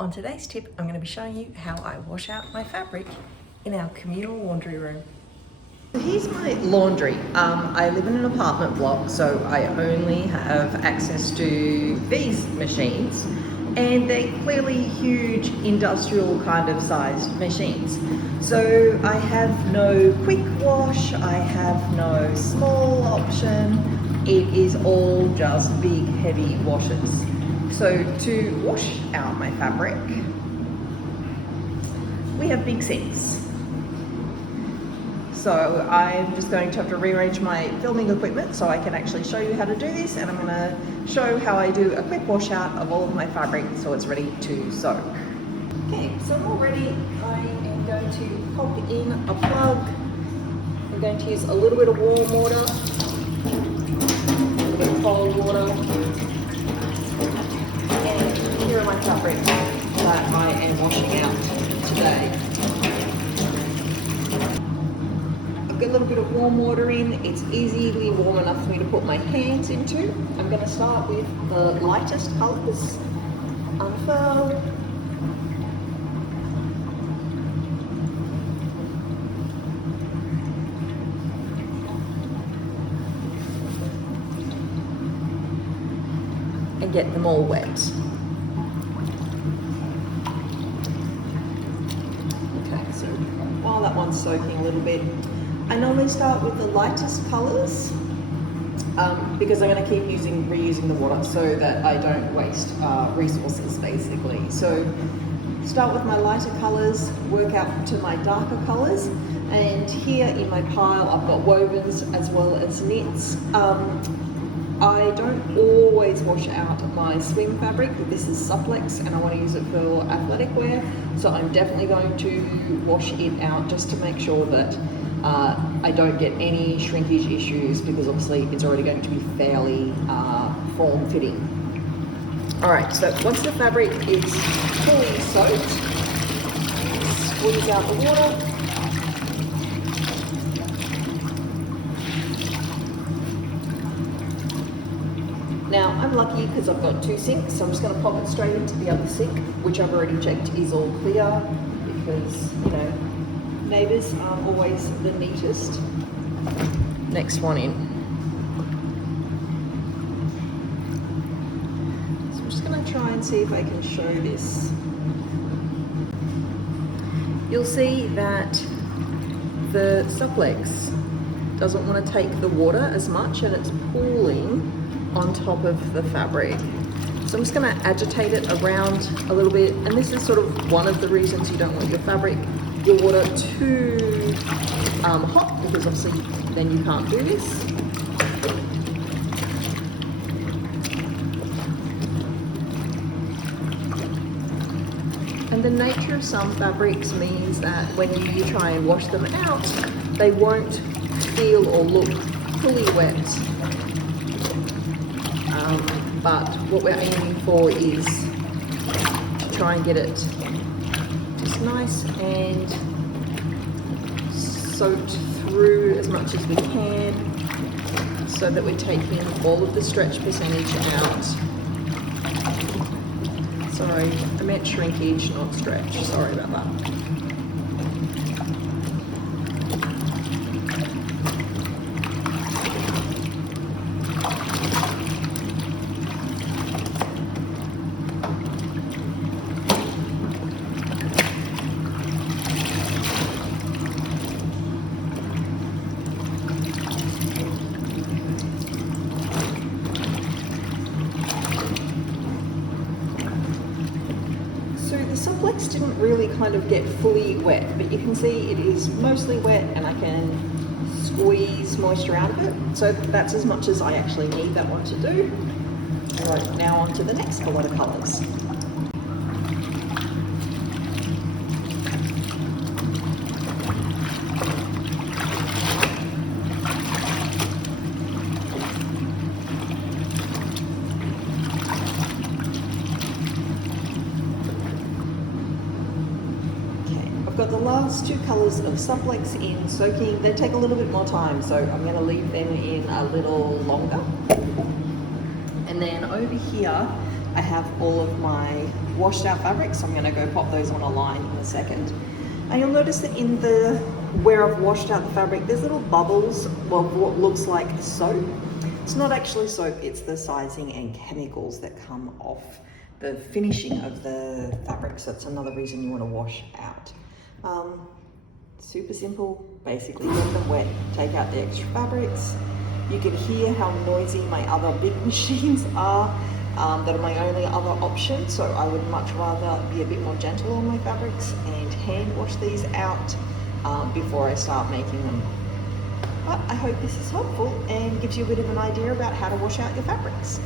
On today's tip, I'm going to be showing you how I wash out my fabric in our communal laundry room. Here's my laundry. I live in an apartment block, so I only have access to these machines, and they're clearly huge industrial kind of sized machines. So I have no quick wash, I have no small option. It is all just big heavy washers. So to wash out my fabric, we have big sinks. So I'm just going to have to rearrange my filming equipment so I can actually show you how to do this, and I'm going to show how I do a quick wash out of all of my fabric so it's ready to soak. Okay, so I'm all ready. I am going to pop in a plug. I'm going to use a little bit of warm water, a little bit of cold water, and here are my fabric that I am washing out today. Get a little bit of warm water in. It's easily warm enough for me to put my hands into. I'm going to start with the lightest colours. Unfurl. And get them all wet. Okay, so while that one's soaking a little bit, I normally start with the lightest colours because I'm going to keep reusing the water so that I don't waste resources basically. So start with my lighter colours, work out to my darker colours, and here in my pile I've got wovens as well as knits. I don't always wash out my swim fabric. This is Supplex and I want to use it for athletic wear, so I'm definitely going to wash it out just to make sure that I don't get any shrinkage issues, because obviously it's already going to be fairly form-fitting. Alright, so once the fabric is fully soaked, squeeze out the water. Now I'm lucky because I've got two sinks, so I'm just going to pop it straight into the other sink, which I've already checked is all clear, because, you know, neighbours aren't always the neatest. Next one in. So I'm just going to try and see if I can show this. You'll see that the Supplex doesn't want to take the water as much, and it's pooling on top of the fabric. So I'm just going to agitate it around a little bit, and this is sort of one of the reasons you don't want your water too hot, because obviously then you can't do this. And the nature of some fabrics means that when you try and wash them out, they won't feel or look fully wet. But what we're aiming for is to try and get it just nice and soaked through as much as we can, so that we're taking all of the stretch percentage out. Sorry, I meant shrinkage, not stretch. Sorry about that. Supplex didn't really kind of get fully wet, but you can see it is mostly wet, and I can squeeze moisture out of it. So that's as much as I actually need that one to do. Alright, now on to the next palette of colours. Got the last two colours of Supplex in soaking. They take a little bit more time, so I'm going to leave them in a little longer. And then over here I have all of my washed out fabrics, so I'm going to go pop those on a line in a second. And you'll notice that in the where I've washed out the fabric, there's little bubbles of what looks like soap. It's not actually soap, it's the sizing and chemicals that come off the finishing of the fabric. So that's another reason you want to wash out. Super simple, basically get them wet, take out the extra fabrics. You can hear how noisy my other big machines are. That are my only other option, so I would much rather be a bit more gentle on my fabrics and hand wash these out before I start making them. But I hope this is helpful and gives you a bit of an idea about how to wash out your fabrics.